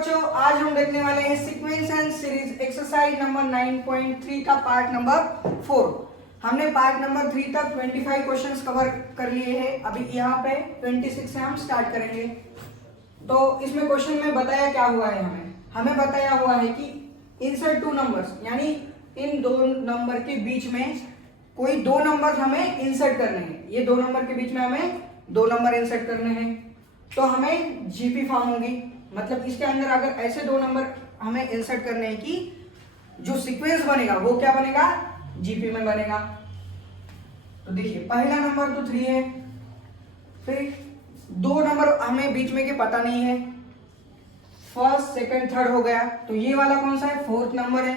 बच्चों, आज हम देखने वाले हैं sequence and series exercise number 9.3 का पार्ट नंबर 4। हमने पार्ट नंबर 3 तक 25 क्वेश्चंस कवर कर लिए हैं। अभी यहाँ पे 26 से हम स्टार्ट करेंगे। तो इसमें क्वेश्चन में बताया क्या हुआ है, हमें बताया हुआ है कि इंसर्ट टू नंबर्स, यानी इन दो नंबर के बीच में कोई दो नंबर हमें इंसर्ट करने हैं। ये दो नंबर के बीच में हमें दो नंबर इंसर्ट करने हैं, तो हमें जीपी फॉर्म होगी। मतलब इसके अंदर अगर ऐसे दो नंबर हमें इंसर्ट करने हैं कि जो सीक्वेंस बनेगा वो क्या बनेगा, जीपी में बनेगा। तो देखिए पहला नंबर तो 3 है, फिर दो नंबर हमें बीच में के पता नहीं है, फर्स्ट सेकंड थर्ड हो गया। तो ये वाला कौन सा है, फोर्थ नंबर है,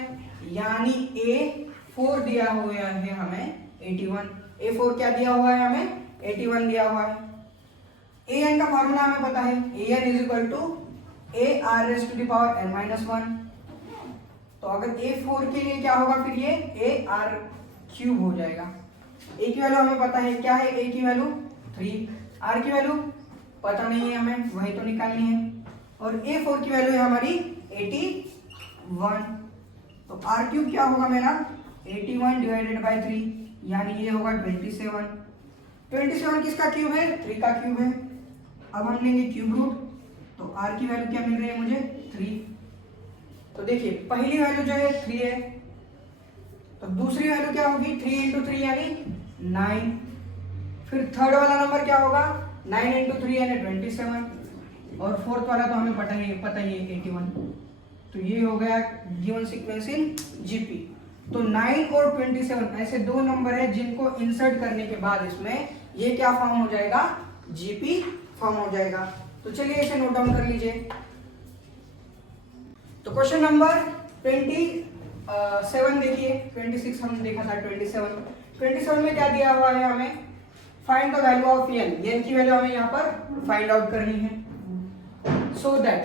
यानी A4 दिया हुआ है हमें 81। A4 क्या दिया हुआ है हमें, 81 दिया हुआ है। an का फॉर्मूला हमें पता है, an is equal to AR raise to the power n-1। तो अगर A4 के लिए क्या होगा, फिर ये AR क्यूब हो जाएगा। A की वैल्यू हमें पता है, क्या है A की वैल्यू 3, R की वैल्यू पता नहीं है हमें, वही तो निकालनी है। और A4 की वैल्यू है हमारी 81। तो R क्यूब क्या होगा मेरा, 81 डिवाइडेड बाई 3, यानी ये होगा 27। 27 किसका क्यूब है, 3 का क्यूब है। अब हम लेंगे क्यूब रूट, तो R की वैल्यू क्या मिल रही है मुझे, 3। तो देखिए पहली वैल्यू जो है 3 है, तो दूसरी वैल्यू क्या होगी, 3 इंटू 3 यानी 9। फिर थर्ड वाला नंबर क्या होगा, 9 इंटू 3 यानी 27। और फोर्थ वाला तो हमें पता ही है 81। तो ये हो गया गिवन सीक्वेंस इन जीपी। तो 9 और 27 ऐसे दो नंबर है जिनको इंसर्ट करने के बाद इसमें ये क्या फॉर्म हो जाएगा, जीपी फॉर्म हो जाएगा। तो चलिए इसे नोट डाउन कर लीजिए। तो क्वेश्चन नंबर 27 देखिए, 26 हम देखा था, 27 में क्या दिया हुआ है हमें, find the value of n की वैल्यू हमें यहाँ पर फाइंड आउट करनी है। सो दैट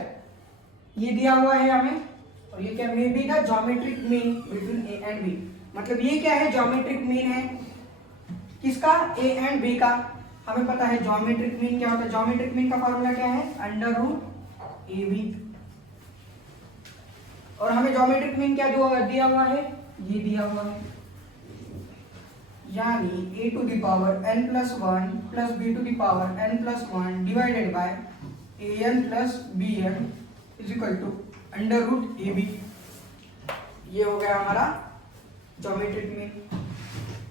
ये दिया हुआ है हमें, और ये क्या may be the geometric mean between a and b। मतलब ये क्या है, ज्योमेट्रिक मीन है किसका, a एंड b का। हमें पता है ज्योमेट्रिक मीन क्या होता है, ज्योमेट्रिक मीन का फॉर्मूला क्या है, अंडर रूट AB। और हमें ज्योमेट्रिक मीन क्या दिया हुआ है, ये दिया हुआ है, यानी a to the power n+1 plus b to the power n+1 divided by an plus bn is equal to under root AB। ये हो गया हमारा ज्योमेट्रिक मीन।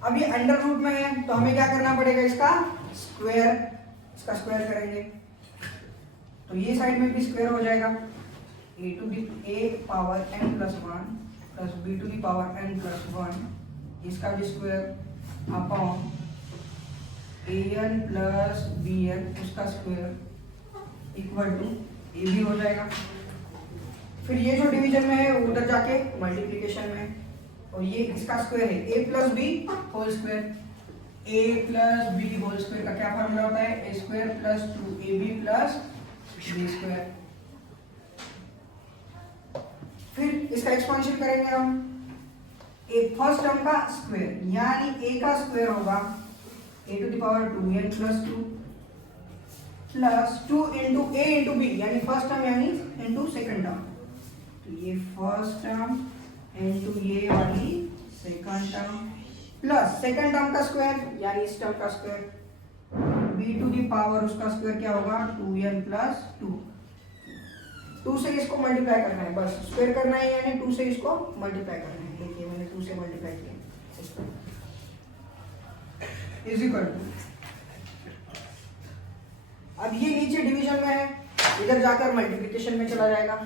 अब ये अंडर रूट में है तो हमें क्या करना पड़ेगा, इसका स्क्वायर करेंगे। तो ये साइड में भी स्क्वायर हो जाएगा, a to the power n+1 plus b to the power n+1, इसका भी square upon an plus bn उसका स्क्वायर इक्वल टू AB हो जाएगा। फिर ये जो डिवीजन में है उधर जाके मल्टीप्लिकेशन में, और ये इसका स्क्वायर है a plus B whole square. a plus B whole square का क्या फॉर्मूला होता है, a square plus 2ab plus b square. फिर इसका एक्सपेंशन करेंगे हम, a फर्स्ट टर्म का स्क्वायर, यानी a का स्क्वायर होगा a to the power 2n plus 2 plus 2 into a into b, यानी फर्स्ट टर्म यानी इंटू सेकंड टर्म। तो ये फर्स्ट टर्म इंटू ये वाली second term plus second term का स्क्वायर यानी इस टर्म का square, b to the power उसका स्क्वायर क्या होगा, 2n प्लस 2 से इसको मल्टीप्लाई करना है, बस स्क्वायर करना है, यानी 2 से इसको मल्टीप्लाई करना है। देखिए मैंने 2 से मल्टीप्लाई किया इज इक्वल टू, अब ये नीचे डिवीजन में है, इधर जाकर मल्टीप्लिकेशन में चला जाएगा।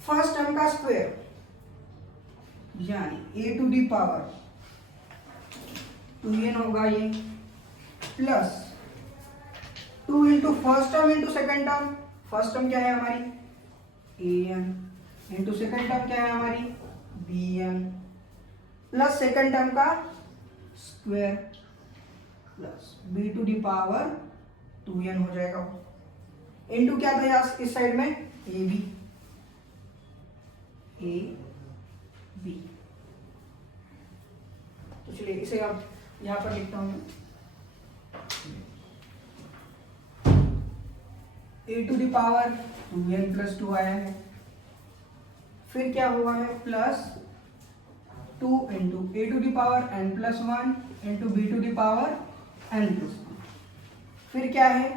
फर्स्ट टर्म का स्क्वायर यानी a to the power 2n होगा ये, plus 2 into first term into second term. First term क्या है हमारी an इंटू सेकंड टर्म क्या है हमारी bn, प्लस सेकंड टर्म का square plus b to the power 2n हो जाएगा, इंटू क्या था यार इस साइड में ab। तो चलिए इसे अब यहां पर लिखता हूं मैं, A to the power 2n plus 2 आया है, फिर क्या हुआ है plus 2 into A to the power n plus 1 into B to the power n plus 1, फिर क्या है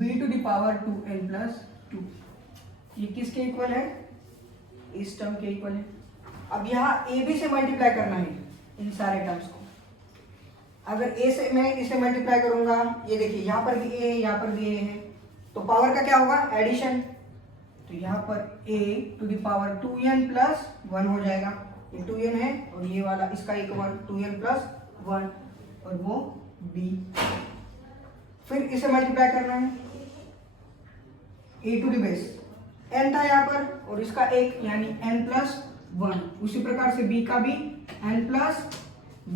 b to the power 2n plus 2। ये किसके इक्वल है, इस टर्म के इक्वल है। अब यहाँ ए बी से मल्टीप्लाई करना है इन सारे टर्म्स को। अगर ए से मैं इसे मल्टीप्लाई करूंगा, ये देखिए यहाँ पर भी ए है, यहाँ पर भी ए है, तो पावर का क्या होगा एडिशन। तो यहाँ पर a to the power 2n plus 1 हो जाएगा, ये 2n है और ये वाला इसका इक्वल 2n प्लस 1 और वो b। फिर इसे मल्टीप्लाई करना है a to the base n था यहाँ पर और इसका एक यानी n प्लस 1, उसी प्रकार से b का भी n प्लस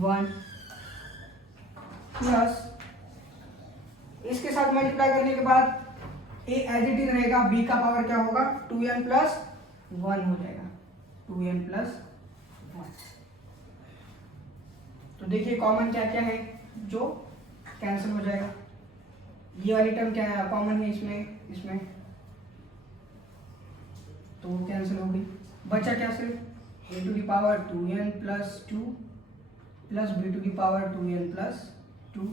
1 प्लस इसके साथ मल्टीप्लाई करने के बाद a एज इट इज रहेगा, b का पावर क्या होगा 2n प्लस 1 हो जाएगा, 2n प्लस 1। तो देखिए कॉमन क्या क्या है जो कैंसिल हो जाएगा। ये वाली टर्म क्या है कॉमन है इसमें तो वो कैंसिल हो गई, बचा क्या सिर्फ a to the power 2n plus 2 plus b to the power 2n plus 2,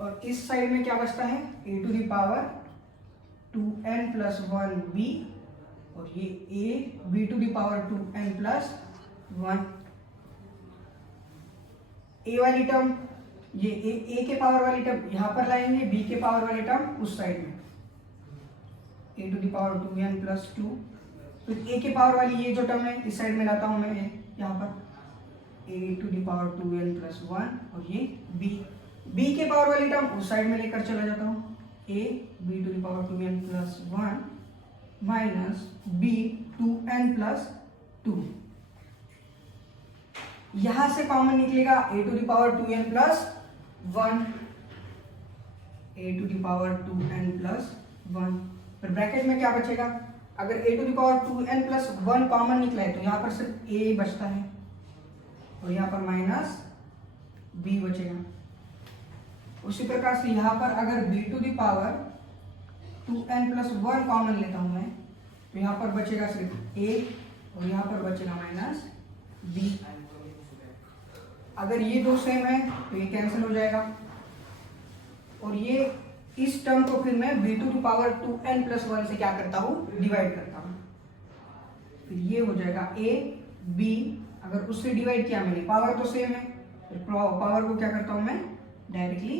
और इस साइड में क्या बचता है a to the power 2n plus 1b और ये a b to the power 2n plus 1। a वाली टर्म ये a के पावर वाली टर्म यहाँ पर लाएंगे, b के पावर वाली टर्म उस साइड में a to the power 2n plus 2, फिर a के पावर वाली ये जो टर्म है इस साइड में लाता हूँ मैं यहाँ पर a to the power 2n plus 1 और ये b के पावर वाली टर्म उस साइड में लेकर चला जाता हूँ a b to the power 2n plus 1 minus b 2n plus 2। यहां से कॉमन निकलेगा a to the power 2n plus 1, a to the power 2n plus 1, फिर ब्रैकेट में क्या बचेगा, अगर a to the power 2n plus 1 common निकला है तो यहाँ पर सिर्फ a बचता है और यहाँ पर माइनस b बचेगा। उसी प्रकार से यहाँ पर अगर b to the power 2n plus 1 common लेता हूँ मैं तो यहाँ पर बचेगा सिर्फ a और यहाँ पर बचेगा माइनस b। अगर ये दो सेम है तो ये कैंसिल हो जाएगा और ये इस टर्म को फिर मैं b to the power 2n plus 1 से क्या करता हूँ डिवाइड करता हूँ, फिर ये हो जाएगा a b, अगर उससे डिवाइड किया मैंने पावर तो सेम है, फिर पावर को क्या करता हूँ मैं डायरेक्टली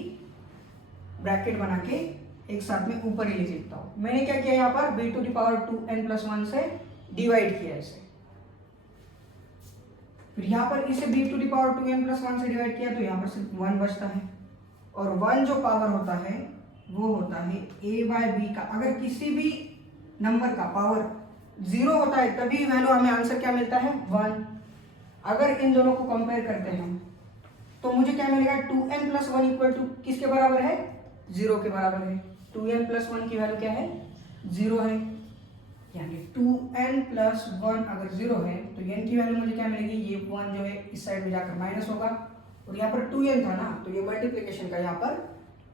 ब्रैकेट बना के एक साथ में ऊपर ही ले लिखता हूँ। मैंने क्या किया यहाँ पर b to the power 2n plus 1 से डिवाइड किया इसे, फिर यहाँ पर इसे b to the power 2n plus 1 से डिवाइड किया तो यहाँ पर सिर्फ 1 बचता है और 1 जो पावर होता है वो होता है a बाय b का। अगर किसी भी नंबर का पावर 0 होता है तभी वैल्यू हमें आंसर क्या मिलता है 1। अगर इन दोनों को कंपेयर करते हैं तो मुझे क्या मिलेगा 2n प्लस 1 इक्वल टू किसके बराबर है 0 के बराबर है। 2n प्लस 1 की वैल्यू क्या है 0 है, यानी 2n प्लस 1 अगर 0 है तो n की वैल्यू मुझे क्या मिलेगी, ये 1 जो है इस साइड में जाकर माइनस होगा और यहाँ पर 2n था ना तो ये मल्टीप्लिकेशन का यहाँ पर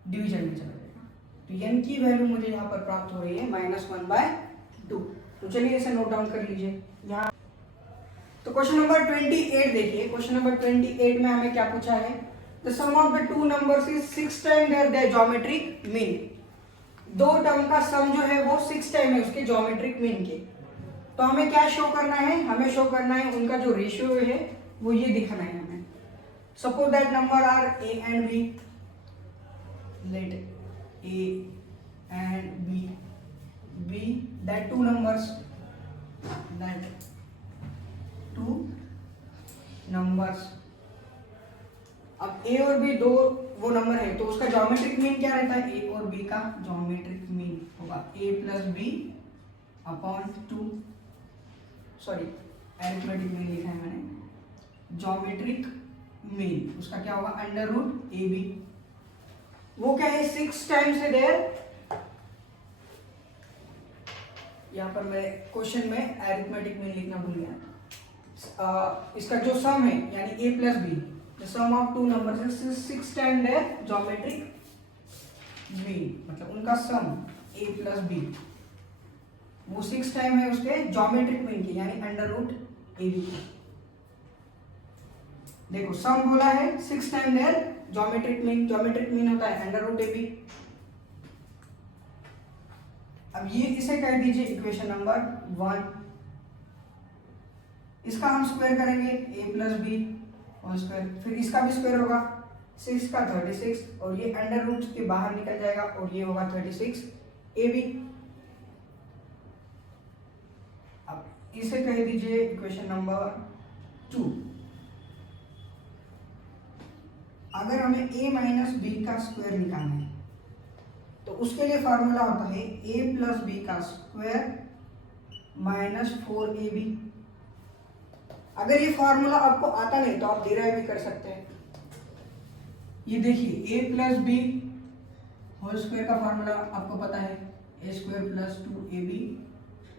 डिवीजन में चला जाएगा, तो n की वैल्यू मुझे यहाँ पर प्राप्त हो रही है -1/2। तो चलिए इसे नोट डाउन कर लीजिए यहाँ। तो क्वेश्चन नंबर 28 देखिए, क्वेश्चन नंबर 28 में हमें क्या पूछा है, the sum of the two numbers is 6 time there geometric mean. दो टर्म का सम जो है वो 6 टाइम है उसके ज्योमेट्रिक मीन के। तो हमें क्या शो करना है, हमें शो करना है उनका जो रेशियो है वो ये दिखाना है हमें। Suppose that number are a and b, let a and b that two numbers, अब a और b दो वो नंबर है तो उसका ज्योमेट्रिक मीन क्या रहता है, a और b का ज्योमेट्रिक मीन होगा a plus B upon 2, sorry arithmetic mean लिखा है मैंने, ज्योमेट्रिक मीन उसका क्या होगा अंडर रूट ए बी। वो क्या है 6 टाइम्स है देयर, यहाँ पर मैं क्वेश्चन में अरिथमेटिक मीन लिखना भूल गया। इसका जो सम है यानी a plus B, the sum of two numbers is 6 time there geometric mean, मतलब उनका सम a प्लस बी, वो 6 टाइम है उसके ज्योमेट्रिक मीन की, यानी अंडर रूट ए बी। देखो सम बोला है 6 टाइम देयर ज्योमेट्रिक मीन होता है अंडर रूट ए बी। अब ये इसे कह दीजिए इक्वेशन नंबर 1। इसका हम स्क्वायर करेंगे a plus B whole square, फिर इसका भी स्क्वायर होगा 6 का 36, और ये अंडर रूट के बाहर निकल जाएगा और ये होगा 36 ab। अब इसे कह दीजिए इक्वेशन नंबर 2। अगर हमें a माइनस बी का स्क्वायर निकालना है तो उसके लिए फॉर्मूला होता है a प्लस बी का स्क्वायर माइनस 4ab। अगर ये फॉर्मूला आपको आता नहीं तो आप डिराइव भी कर सकते हैं। ये देखिए a plus B whole square का फॉर्मूला आपको पता है, a square plus 2ab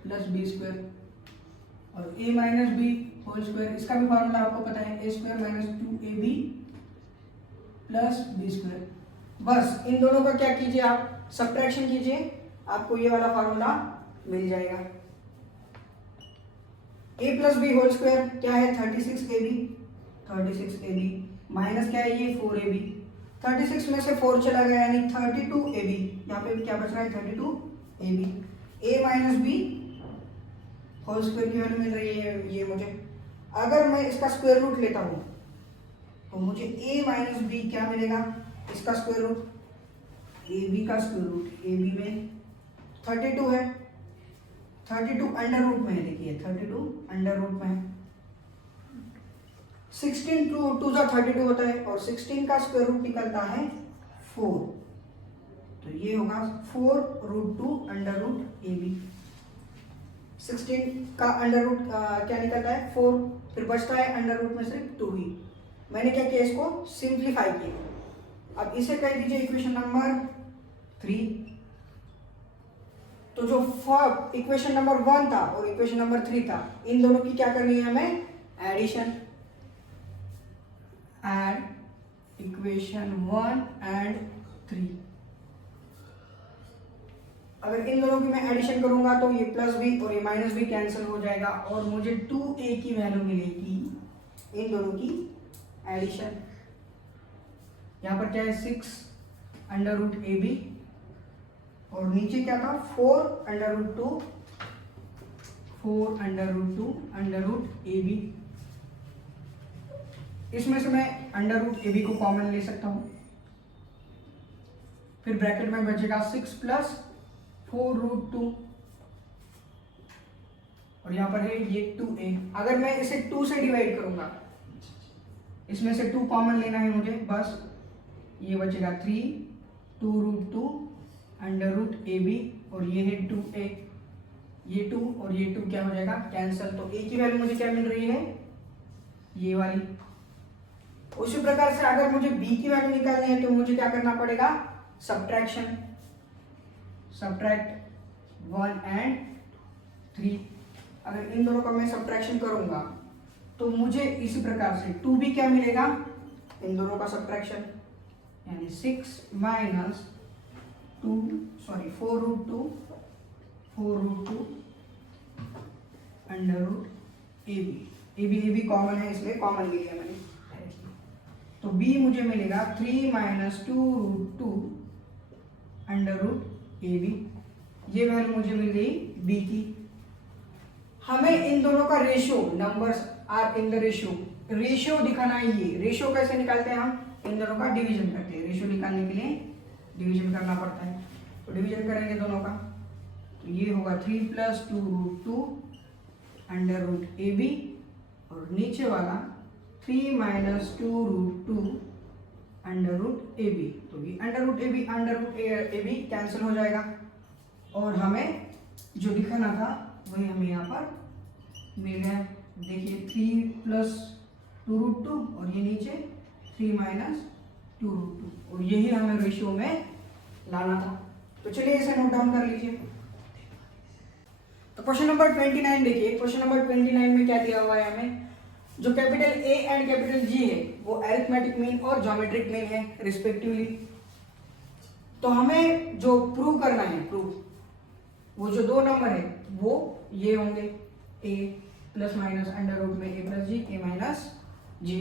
plus b square, और a minus b whole square, इसका भी फॉर्मूला आपको पता है, a square minus 2ab plus b square. बस इन दोनों का क्या कीजिए, आप सब्ट्रैक्शन कीजिए, आपको ये वाला फॉर्मूला मिल जाएगा। a plus B whole square क्या है 36ab माइनस क्या है ये 4ab, 36 में से 4 चला गया यानी 32ab, यहाँ पे भी क्या बच रहा है 32ab। a minus b whole square की वैल्यू मिल रही है ये मुझे। अगर मैं इसका स्क्वायर रूट लेता हूँ तो मुझे a माइनस बी क्या मिलेगा, इसका स्क्वायर रूट, ab का स्क्वायर रूट, ab में 32 है, 32 अंडर रूट में है, देखिए 32 अंडर रूट में है, 16 टू जा 32 होता है और 16 का स्क्वायर रूट निकलता है 4, तो ये होगा 4√2 अंडर रूट ए बी। 16 का अंडर रूट क्या निकलता है 4, फिर बचता है अंडर रूट में सिर्फ 2 ही। मैंने क्या किया, इसको सिंप्लीफाई किया। अब इसे कह दीजिए इक्वेशन नंबर 3। तो जो इक्वेशन नंबर 1 था और इक्वेशन नंबर 3 था, इन दोनों की क्या करनी है हमें, एडिशन। Add equation 1 and 3। अगर इन दोनों की मैं एडिशन करूंगा तो ये प्लस बी और ये माइनस बी कैंसिल हो जाएगा और मुझे 2a की वैल्यू मिलेगी, इन दोनों की एडिशन। यहां पर क्या है 6 अंडर रूट ए बी और नीचे क्या था 4 under root 2, 4 under root 2 under root a b. इसमें से मैं अंडर रूट ए बी को कॉमन ले सकता हूं, फिर ब्रैकेट में बचेगा 6 प्लस 4√2 और यहां पर है ये 2a। अगर मैं इसे 2 से डिवाइड करूंगा, इसमें से 2 कॉमन लेना है मुझे, बस ये बचेगा 3 2√2 अंडर रूट ए बी और ये है 2a, ये 2 और ये 2 क्या हो जाएगा कैंसिल। तो a की वैल्यू मुझे क्या मिल रही है, ये वाली। उसी प्रकार से अगर मुझे b की वैल्यू निकालनी है तो मुझे क्या करना पड़ेगा, सब्ट्रैक्शन, सब्ट्रैक्ट 1 एंड 3। अगर इन दोनों का मैं सब्ट्रैक्शन करूंगा तो मुझे इसी प्रकार से 2b क्या मिलेगा, इन दोनों का सब्ट्रैक्शन, यानी 6 minus 4√2 under root a b common है इसलिए कॉमन ले लिया मैंने। तो b मुझे मिलेगा 3 minus 2√2 under root a b. ये वैल्यू मुझे मिल गई b की। हमें इन दोनों का ratio, numbers are in the ratio दिखाना है। ये रेशियो कैसे निकालते हैं, हम इन दोनों का डिवीजन करते हैं। रेशियो निकालने के लिए डिवीजन करना पड़ता है, तो डिवीजन करेंगे दोनों का, तो ये होगा 3 plus 2√2 under root a b और नीचे वाला 3 minus 2√2 under root a b. तो ये under root a b cancel हो जाएगा और हमें जो दिखाना था वही हमें यहाँ पर मिल गया। देखिए 3 प्लस 2√2 और ये नीचे 3 माइनस 2√2 और यही हमें रेशियो में लाना था। तो चलिए इसे नोट डाउन कर लीजिए। तो क्वेश्चन नंबर 29 देखिए। क्वेश्चन नंबर 29 में क्या दिया हुआ है, हमें जो capital A and capital G है वो अरिथमेटिक मीन और ज्योमेट्रिक मीन है रिस्पेक्टिवली। तो हमें जो प्रूव करना है, वो जो दो नंबर है वो ये होंगे, a plus minus under root में a plus G, a minus G.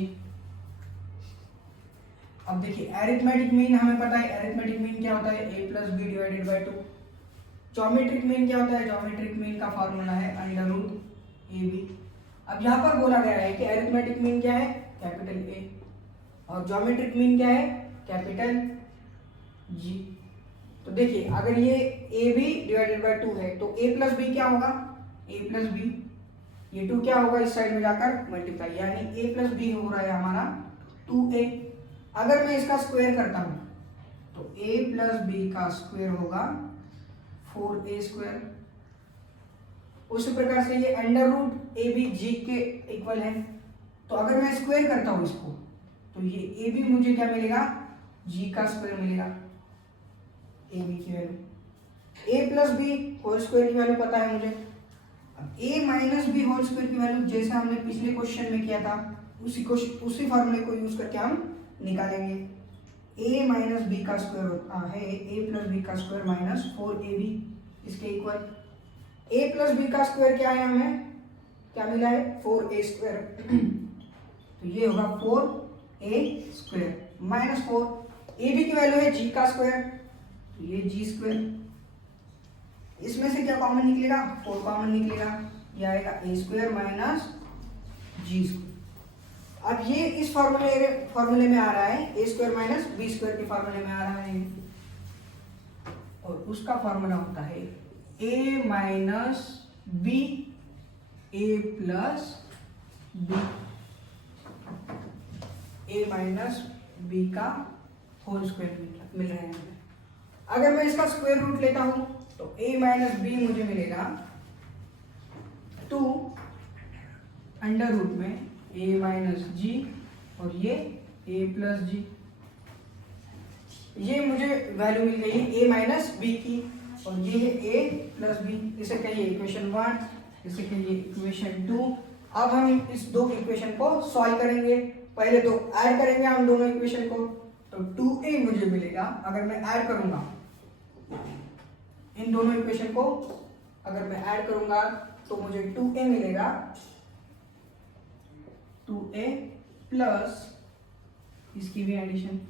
अब देखिए एरिथमेटिक मीन हमें पता है, एरिथमेटिक मीन क्या होता है, a plus b divided by 2। Geometric mean क्या होता है, ज्योमेट्रिक मीन का फॉर्मूला है अंडर रूट ए बी। अब यहाँ पर बोला गया है कि एरिथमेटिक मीन क्या है, कैपिटल A, और ज्योमेट्रिक मीन क्या है, कैपिटल G। तो देखिए अगर ये ए बी डिवाइडेड बाई 2 है तो a प्लस बी क्या होगा, a प्लस बी, ये 2 क्या होगा इस साइड में जाकर मल्टीप्लाई, यानी a प्लस बी हो रहा है हमारा 2a। अगर मैं इसका स्क्वायर करता हूं तो a प्लस बी का स्क्वायर होगा 4a स्क्वायर। उसी प्रकार से ये अंडर रूट ए बी जी के इक्वल है, तो अगर मैं स्क्वायर करता हूं इसको तो ये ए बी मुझे क्या मिलेगा, जी का स्क्वायर मिलेगा, ए बी की वैल्यू। ए प्लस बी होल स्क्वायर की वैल्यू पता है मुझे। अब ए माइनस बी होल स्क्वायर की वैल्यू जैसे हमने पिछले क्वेश्चन में किया था उसी फॉर्मूले को यूज करके हम निकालेंगे। ए माइनस बी का स्क्वायर होता है ए प्लस बी का स्क्वायर माइनस 4ab इसके इक्वल। ए प्लस बी का स्क्वायर क्या है, हमें क्या मिला है, 4a स्क्वायर। तो ये होगा 4a square minus 4, a b की वैल्यू है जी का स्क्वायर, तो ये जी स्क्वायर। इसमें से क्या कॉमन निकलेगा, 4 कॉमन निकलेगा, ये आएगा ए स्क्वायर माइनस जी स्क्वायर। अब ये इस फॉर्मूले में आ रहा है, ए स्क्वायर माइनस बी स्क्वायर के फॉर्मूले में आ रहा है, और उसका फॉर्मूला होता है ए माइनस बी ए प्लस बी, ए माइनस बी का होल स्क्वायर मिल रहा है। अगर मैं इसका स्क्वायर रूट लेता हूं तो a माइनस बी मुझे मिलेगा 2 अंडर रूट में a माइनस जी, और ये a प्लस जी। ये मुझे वैल्यू मिल गई है a माइनस बी की, और ये है a प्लस बी। इसे कहिए इक्वेशन 1, इसे कहिए इक्वेशन 2। अब हम इस दो इक्वेशन को सॉल्व करेंगे। पहले तो ऐड करेंगे हम दोनों इक्वेशन को, तो 2a मुझे मिलेगा। अगर मैं ऐड करूंगा इन दोनों इक्वेशन को, अगर मैं ऐड करूंगा तो मुझे 2a मिलेगा, 2a प्लस इसकी भी एडिशन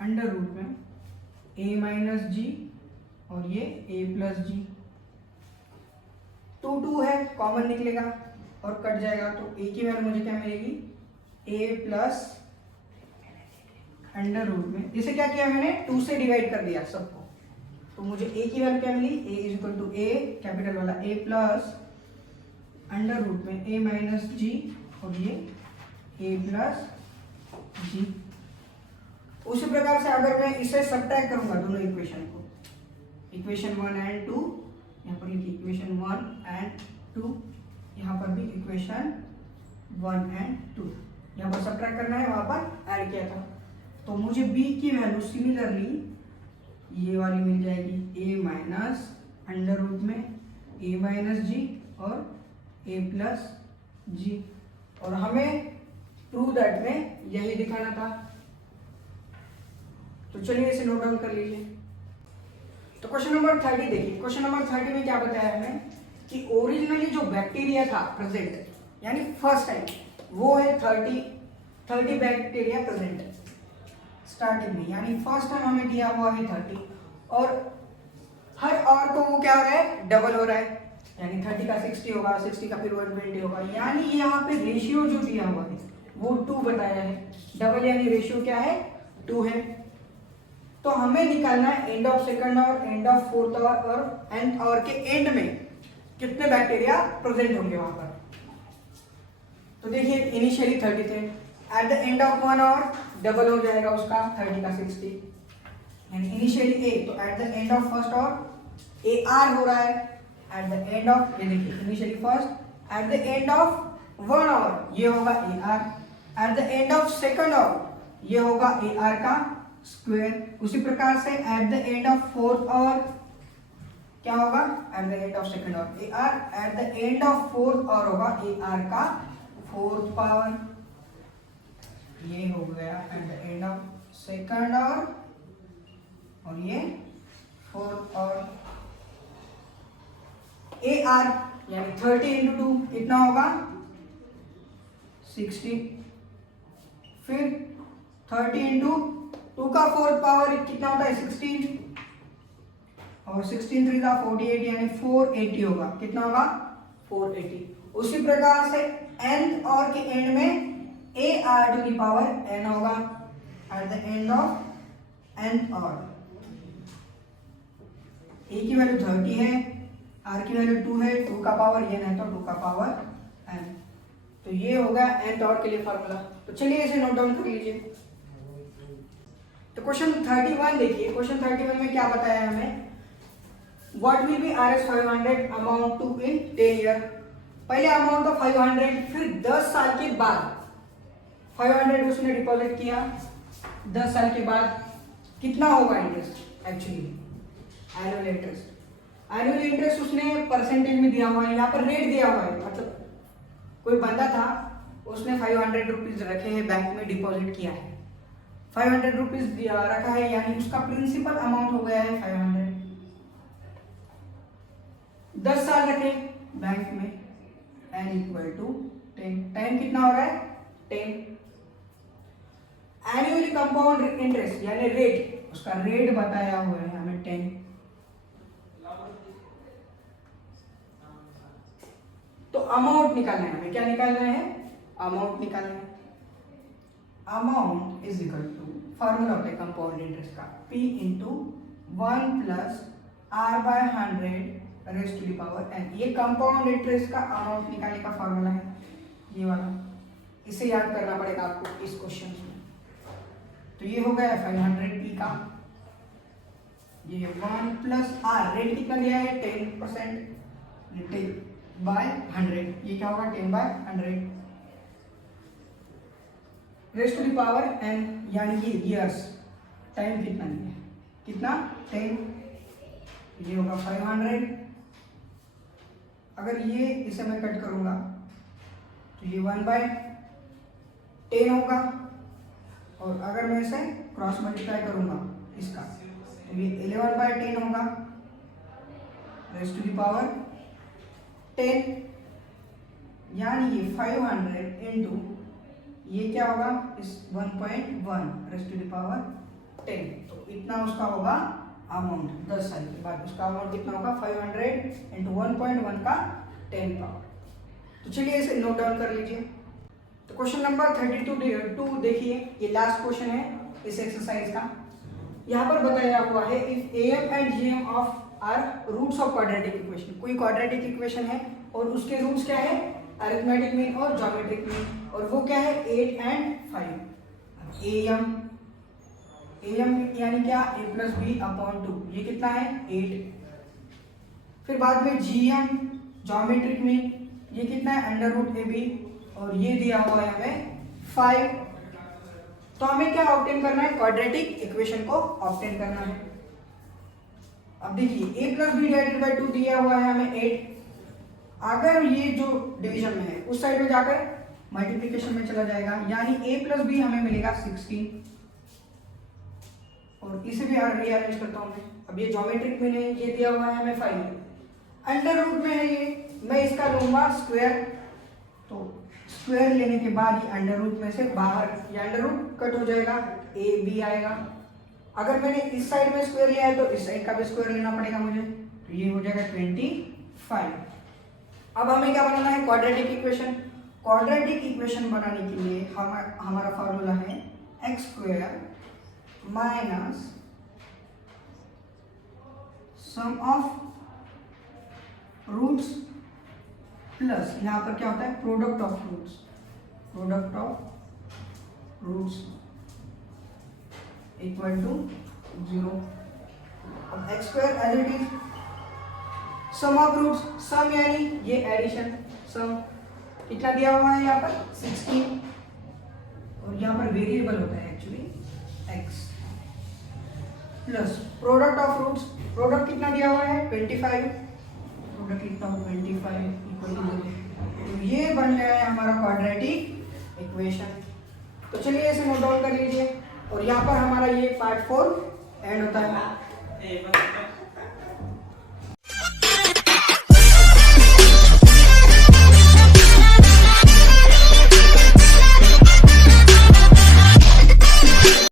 अंडर रूट में a माइनस जी, और ये a प्लस जी। 2 है कॉमन निकलेगा और कट जाएगा, तो a की वैल्यू मुझे क्या मिलेगी, a प्लस अंडर रूट में, इसे क्या किया मैंने 2 से डिवाइड कर दिया सबको, तो मुझे a की वैल्यू क्या मिली, a is equal to a capital वाला a प्लस अंडर रूट में a माइनस जी, और ये a प्लस जी। उसी प्रकार से अगर मैं इसे सब्ट्रैक्ट करूंगा दोनों इक्वेशन को, इक्वेशन 1 एंड 2, यहाँ पर लिखिए इक्वेशन 1 एंड 2, यहाँ पर भी इक्वेशन 1 एंड 2, यहाँ पर सब्ट्रैक्ट करना है, वहां पर ऐड किया था। तो मुझे b की वैल्यू सिमिलरली ये वाली मिल जाएगी, a माइनस अंडर रूट में a माइनस जी और a प्लस जी, और हमें प्रूव दैट में यही दिखाना था। तो चलिए इसे नोट डाउन कर लीजिए। तो क्वेश्चन नंबर 30 देखिए, क्वेश्चन नंबर 30 में क्या बताया हमें कि ओरिजिनली जो बैक्टीरिया था प्रेजेंट, यानी फर्स्ट टाइम, वो है 30 बैक्टीरिया प्रेजेंट स्टार्टिंग में, यानी फर्स्ट टाइम हमें दिया हुआ है 30, और हर और को वो क्या हो रहा है, डबल हो रहा है, यानी 30 का 60 होगा, 60 का फिर 120 होगा, यानी यहाँ पे रेशियो जो दिया हुआ है वो 2 बताया है। डबल यानी रेशियो क्या है, 2 है। तो हमें निकालना है एंड ऑफ सेकंड और एंड ऑफ फोर्थ और एंड और के एंड में कितने बैक्टीरिया प्रेजेंट होंगे वहां पर। तो देखिए इनिशियली 30 थे, एट द एंड ऑफ 1 और डबल हो जाएगा उसका, 30 का 60, यानी इनिशियली a, तो eight the end of first और ए आर हो रहा है, एट द एंड ऑफ, ये देखिए initially first, eight the end of 1 और ये होगा A R, at the end of second और ये होगा ए आर का स्क्वायर। उसी प्रकार से at the end of fourth और क्या होगा, at the end of second और A R, at the end of fourth और होगा ए आर का फोर्थ पावर, ये हो गया at the end of second और ये 4 और AR यानी 30 इंटू 2 कितना होगा 60, फिर 30 इंटू 2 का 4th पावर कितना होता है 16, और 16 3 का 48 यानी 480 होगा। कितना होगा 480। उसी प्रकार से nth और के एंड में AR to the power n होगा at the end of nth और। A की वैल्यू 30 है, R की वैल्यू 2 है, 2 का पावर n है तो 2 का पावर n। तो ये होगा nth और के लिए फार्मूला। तो चलिए इसे नोट डाउन कर लीजिए। तो क्वेश्चन 31 देखिए, क्वेश्चन 31 में क्या बताया है हमें, what will be RS 500 amount to in 10 year. पहले अमाउंट था 500, फिर 10 साल के बाद 500 उसने डिपॉजिट किया, 10 साल के बाद कितना होगा interest, actually annual interest. Annual interest उसने परसेंटेज में दिया हुआ है, यहाँ पर रेट दिया हुआ है। मतलब कोई बंदा था, उसने 500 रुपीज रखे हैं, बैंक में डिपॉजिट किया है, 500 रुपीज रखा है, यानी उसका प्रिंसिपल अमाउंट हो गया है 500। 10 साल रखे बैंक में, n इक्वल टू 10। टाइम कितना हो रहा है 10। एनुअली कंपाउंड इंटरेस्ट यानी रेट, उसका रेट बताया हुआ है हमें 10। तो अमाउंट निकालना है हमें, क्या निकालना है, अमाउंट निकालना है। Amount is equal to formula होता है कंपाउंड इंटरेस्ट का, P into 1 plus R by 100 raise to the power n। ये कंपाउंड इंटरेस्ट का अमाउंट निकालने का फॉर्मूला है, ये वाला। इसे याद करना पड़ेगा आपको इस क्वेश्चन में। तो ये हो गया 500p का, ये 1 प्लस R, रेट कितना दिया है 10%, 10 बाय 100, ये क्या होगा 10 by 100 raise to the power n, यानी कि ईयर्स। टाइम कितना दिया है, कितना 10, ये होगा 500। अगर ये इसे मैं कट करूंगा तो ये 1 बाय 10 होगा, और अगर मैं इसे क्रॉस मल्टीप्लाई करूंगा इसका तो ये 11 बाय 10 होगा रेज़ टू द पावर 10, यानी ये 500 इंटू ये क्या होगा इस 1.1 रेज़ टू द पावर 10। तो इतना उसका होगा अमाउंट 10 साल के बाद। उसका अमाउंट कितना होगा 500 इंटू 1.1 का 10 पावर। तो चलिए इसे नोट डाउन कर लीजिए। तो क्वेश्चन नंबर 32 देखिए, ये लास्ट क्वेश्चन है इस एक्सरसाइज का। यहाँ पर बताया हुआ है if AM and GM of are roots of quadratic equation. कोई क्वाड्रेटिक इक्वेशन है और उसके रूट्स क्या है, अरिथमेटिक मीन और ज्योमेट्रिक मीन, और वो क्या है 8 एंड 5। AM यानी क्या a प्लस बी अपॉन 2, ये कितना है 8। फिर बाद में GM ज्योमेट्रिक मीन, ये कितना है अंडर रूट AB, और ये दिया हुआ है हमें 5। तो हमें क्या ऑब्टेन करना है, क्वाड्रेटिक इक्वेशन को ऑब्टेन करना है। अब देखिए a plus b divided by 2 दिया हुआ है हमें 8। अगर ये जो डिवीजन में है उस साइड में जाकर मल्टीप्लिकेशन में चला जाएगा, यानी a प्लस बी हमें मिलेगा 16। और इसे भी रीअरेंज करता हूं मैं। अब ये ज्योमेट्रिक में नहीं, ये दिया हुआ है हमें 5, अंडर रूट में है ये, मैं इसका लूंगा स्क्वायर। तो स्क्वायर लेने के बाद ये अंडर रूट में से बाहर, ये अंडर रूट कट हो जाएगा, ए बी आएगा। अगर मैंने इस साइड में स्क्वायर लिया है तो इस साइड का भी स्क्वायर लेना पड़ेगा मुझे, तो ये हो जाएगा 25। अब हमें क्या बनाना है, क्वाड्रेटिक इक्वेशन। क्वाड्रेटिक इक्वेशन बनाने के लिए हमारा फॉर्मूला है x square minus sum of roots plus, यहाँ पर क्या होता है product of roots, product of roots equal to 0। अब x square as it is, sum of roots, sum यानी ये एडिशन, सम कितना दिया हुआ है यहाँ पर 16, और यहाँ पर वेरिएबल होता है actually x, plus product of roots, product कितना दिया हुआ है 25, प्रोडक्ट कितना हो 25 इक्वल टू 0। तो ये बन गया है हमारा क्वाड्रेटिक इक्वेशन। तो चलिए इसे नोट डाउन कर लीजिए, और यहाँ पर हमारा ये पार्ट 4 एंड होता है